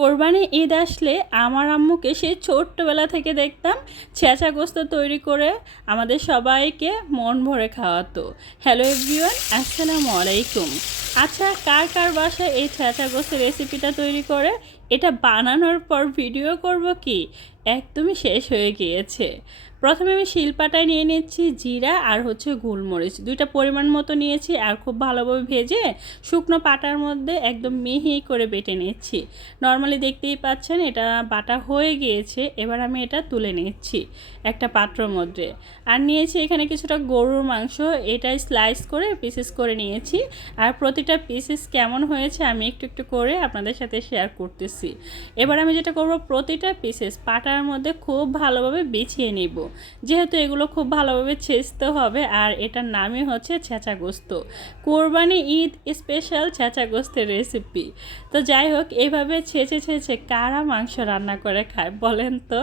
কোরবানি ঈদ আসলে আমার আম্মুকে সে ছোট্টবেলা থেকে দেখতাম ছেঁচা গোস্ত তৈরি করে আমাদের সবাইকে মন ভরে খাওয়াতো। হ্যালো এভরিওয়ান আসসালামু আলাইকুম। আচ্ছা কার কার বাসায় এই ছেঁচা গোস্তের রেসিপিটা তৈরি করে এটা বানানোর পর ভিডিও করব কি? একদমই শেষ হয়ে গিয়েছে। প্রথমে আমি শিলপাটায় নিয়ে নিচ্ছি জিরা আর হচ্ছে গোলমরিচ। দুইটা পরিমাণ মতো নিয়েছি আর খুব ভালোভাবে ভেজে শুকনো পাটার মধ্যে একদম মিহি করে বেটে নিচ্ছি। নর্মালি দেখতেই পাচ্ছেন এটা বাটা হয়ে গিয়েছে, এবার আমি এটা তুলে নিচ্ছি একটা পাত্রর মধ্যে। আর নিয়েছি এখানে কিছুটা গরুর মাংস এটা স্লাইস করে পিসেস করে নিয়েছি। আর প্রতিটা পিসেস কেমন হয়েছে আমি একটু একটু করে আপনাদের সাথে শেয়ার করতেছি। এবার আমি যেটা করব, প্রতিটা পিসেস পাটার মধ্যে খুব ভালোভাবে বিছিয়ে নিব। যেহেতু এগুলো খুব ভালোভাবে ছেঁচতে হবে আর এটার নামই হচ্ছে ছেঁচা গোস্ত কোরবানি ঈদ স্পেশাল ছেঁচা গোস্তের রেসিপি তো যাই হোক এইভাবে ছেঁচে ছেঁচে কারা মাংস রান্না করে খায় বলেন তো?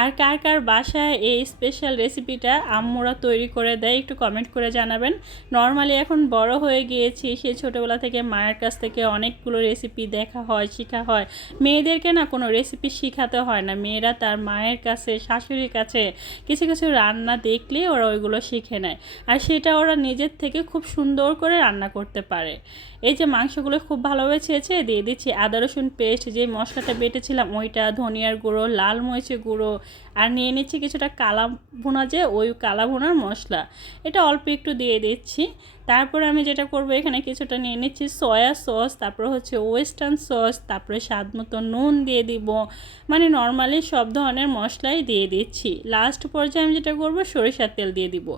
আর কার কার বাসায় এই স্পেশাল রেসিপিটা আম্মুরা তৈরি করে দেয় একটু কমেন্ট করে জানাবেন। নর্মালি এখন বড় হয়ে গিয়েছি সেই ছোটোবেলা থেকে মায়ের কাছ থেকে অনেকগুলো রেসিপি দেখা হয়, শেখা হয়। মেয়েদেরকে না কোনো রেসিপি শেখাতে হয় না। মেয়েরা তার মায়ের কাছে, শাশুড়ির কাছে কিছু কিছু রান্না দেখলে ওরা ওইগুলো শিখে নেয়। আর সেটা ওরা নিজের থেকে খুব সুন্দর করে রান্না করতে পারে। এই যে মাংসগুলো খুব ভালোভাবে ছেঁচে দিয়ে দিচ্ছি, আদা, রসুন পেস্ট, যে মশলাটা বেটেছিলাম ওইটা, ধনিয়ার গুঁড়ো, লাল মরিচের গুঁড়ো, আর নিয়ে নিচ্ছি কিছুটা কালা ভুনা যে ওই কালা ভুনার মশলা। এটা অল্প একটু দিয়ে দিচ্ছি। তারপরে আমি যেটা করব, এখানে কিছুটা নিয়ে নিচ্ছি সয়া সস তারপরে হচ্ছে ওয়েস্টার্ন সস তারপরে স্বাদ মতো নুন দিয়ে দিব। মানে নর্মালি সব ধরনের মশলাই দিয়ে দিচ্ছি। লাস্ট পর্যায়ে আমি যেটা করব, সরিষার তেল দিয়ে দিব।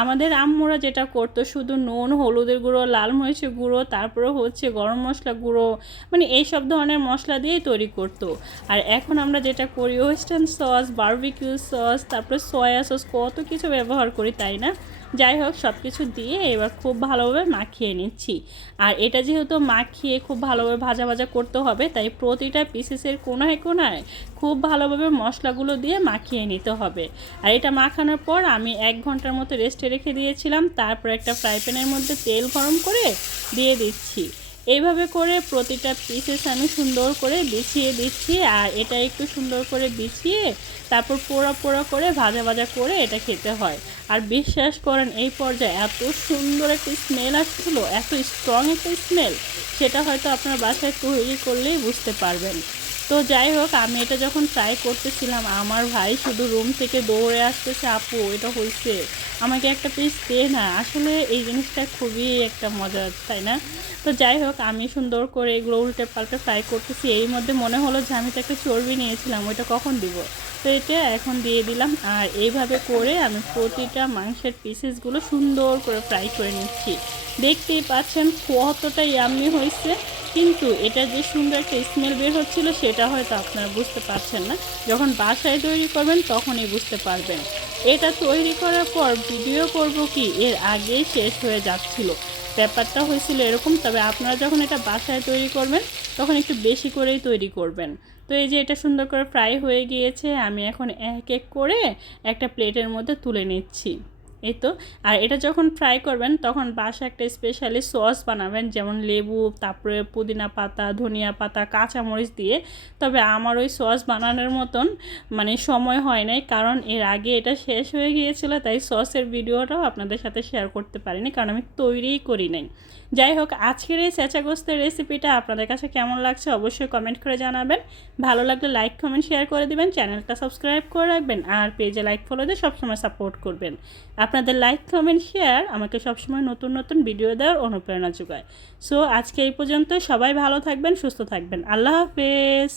আমাদের আম্মুরা যেটা করতো, শুধু নুন, হলুদের গুঁড়ো, লাল মরিচের গুঁড়ো, তারপরে হচ্ছে গরম মশলা গুঁড়ো মানে এই সব ধরনের মশলা দিয়েই তৈরি করতো। আর এখন আমরা যেটা করি ওয়েস্টার্ন সস বারবিকিউ সস তারপরে সয়া সস কত কিছু ব্যবহার করি, তাই না? যাই হোক সব কিছু দিয়ে এবার খুব ভালোভাবে মাখিয়ে নিচ্ছি। আর এটা যেহেতু মাখিয়ে খুব ভালোভাবে ভাজা ভাজা করতে হবে, তাই প্রতিটা পিসেসের কোনায় কোনায় খুব ভালোভাবে মশলাগুলো দিয়ে মাখিয়ে নিতে হবে। আর এটা মাখানোর পর আমি এক ঘণ্টার মতো রেস্টে রেখে দিয়েছিলাম, তারপর একটা ফ্রাই প্যানের মধ্যে তেল গরম করে দিয়ে দিচ্ছি। এইভাবে করে প্রতিটা পিসেস আমি সুন্দর করে বিছিয়ে দিচ্ছি, আর এটা একটু সুন্দর করে বিছিয়ে তারপর পোড়া পোড়া করে ভাজা ভাজা করে এটা খেতে হয়। আর বিশ্বাস করেন, এই পর্যায়ে এত সুন্দর একটা স্মেল আসছিল, এত স্ট্রং একটা স্মেল সেটা হয়তো আপনার বাসায় তৈরি করলেই বুঝতে পারবেন। তো যাই হোক, আমি এটা যখন ট্রাই করতেছিলাম, আমার ভাই শুধু রুম থেকে দৌড়ে আসতেছে, আপু, এটা হয়েছে আমাকে একটা পিস দে না। আসলে এই জিনিসটা খুবই একটা মজা, তাই না? তো যাই হোক, আমি সুন্দর করে এগুলো উল্টে পাল্টে ফ্রাই করতেছি। এই মধ্যে মনে হলো যে আমি তো একটা চর্বি নিয়েছিলাম, ওইটা কখন দিব? তো এটা এখন দিয়ে দিলাম আর এইভাবে করে আমি প্রতিটা মাংসের পিসেসগুলো সুন্দর করে ফ্রাই করে নিচ্ছি। দেখতেই পাচ্ছেন কতটা ইয়াম্মি হয়েছে। কিন্তু এটা যে সুন্দর একটা স্মেল বের হচ্ছিল, সেটা হয়তো আপনারা বুঝতে পারছেন না। যখন বাসায় তৈরি করবেন, তখনই বুঝতে পারবেন। এটা তৈরি করার পর ভিডিও করব কি? এর আগেই শেষ হয়ে যাচ্ছিল। ব্যাপারটা হয়েছিল এরকম, তবে আপনারা যখন এটা বাসায় তৈরি করবেন, তখন একটু বেশি করেই তৈরি করবেন। তো এই যে এটা সুন্দর করে ফ্রাই হয়ে গিয়েছে, আমি এখন এক এক করে একটা প্লেটের মধ্যে তুলে নিচ্ছি। এই তো। আর এটা যখন ফ্রাই করবেন, তখন বাসা একটা স্পেশালি সস বানাবেন, যেমন লেবু, তারপরে পুদিনা পাতা, ধনিয়া পাতা, কাঁচামরিচ দিয়ে। তবে আমার ওই সস বানানোর মতন মানে সময় হয় নাই, কারণ এর আগে এটা শেষ হয়ে গিয়েছিল, তাই সসের ভিডিওটাও আপনাদের সাথে শেয়ার করতে পারিনি, কারণ আমি তৈরিই করি নাই। যাই হোক, আজকের এই চেঁচা গোস্তের রেসিপিটা আপনাদের কাছে কেমন লাগছে অবশ্যই কমেন্ট করে জানাবেন। ভালো লাগলে লাইক কমেন্ট শেয়ার করে দিবেন চ্যানেলটা সাবস্ক্রাইব করে রাখবেন, আর পেজে লাইক ফলো দিয়ে সবসময় সাপোর্ট করবেন। আপনাদের লাইক, কমেন্ট, শেয়ার আমাকে সবসময় নতুন নতুন ভিডিও দেওয়ার অনুপ্রেরণা যোগায়। সো আজকে এই পর্যন্ত সবাই ভালো থাকবেন, সুস্থ থাকবেন। আল্লাহ হাফেজ।